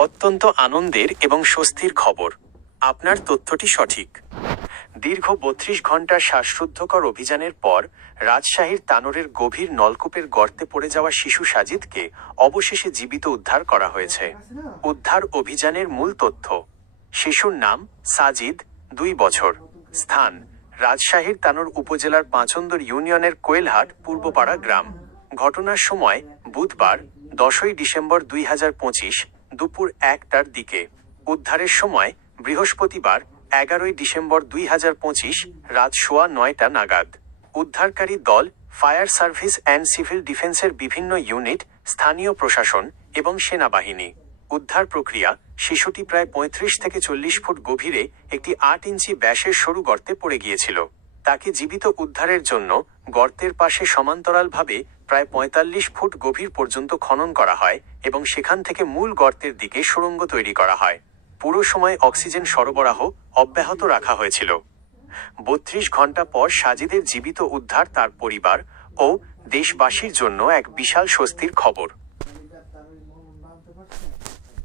অত্যন্ত আনন্দের এবং স্বস্তির খবর। আপনার তথ্যটি সঠিক। দীর্ঘ বত্রিশ ঘণ্টা শ্বাসরুদ্ধকর অভিযানের পর রাজশাহীর তানোরের গভীর নলকূপের গর্তে পড়ে যাওয়া শিশু সাজিদকে অবশেষে জীবিত উদ্ধার করা হয়েছে। উদ্ধার অভিযানের মূল তথ্য। শিশুর নাম সাজিদ, দুই বছর। স্থান, রাজশাহীর তানোর উপজেলার পাঁচন্দর ইউনিয়নের কোয়েলহাট, পূর্বপাড়া গ্রাম। ঘটনার সময় বুধবার, দশই ডিসেম্বর দুই হাজার পঁচিশ দুপুর একটার দিকে। উদ্ধারের সময় বৃহস্পতিবার, এগারোই ডিসেম্বর দুই হাজার পঁচিশ, রাত সোয়া নয়টা নাগাদ। উদ্ধারকারী দল, ফায়ার সার্ভিস অ্যান্ড সিভিল ডিফেন্সের বিভিন্ন ইউনিট, স্থানীয় প্রশাসন এবং সেনাবাহিনী। উদ্ধার প্রক্রিয়া শিশুটি প্রায় পঁয়ত্রিশ থেকে চল্লিশ ফুট গভীরে একটি আট ইঞ্চি ব্যাসের সরু গর্তে পড়ে গিয়েছিল। তাকে জীবিত উদ্ধারের জন্য গর্তের পাশে সমান্তরালভাবে প্রায় পঁয়তাল্লিশ ফুট গভীর পর্যন্ত খনন করা হয় এবং সেখান থেকে মূল গর্তের দিকে সুড়ঙ্গ তৈরি করা হয়। পুরো সময় অক্সিজেন সরবরাহ অব্যাহত রাখা হয়েছিল। বত্রিশ ঘণ্টা পর সাজিদের জীবিত উদ্ধার তার পরিবার ও দেশবাসীর জন্য এক বিশাল স্বস্তির খবর।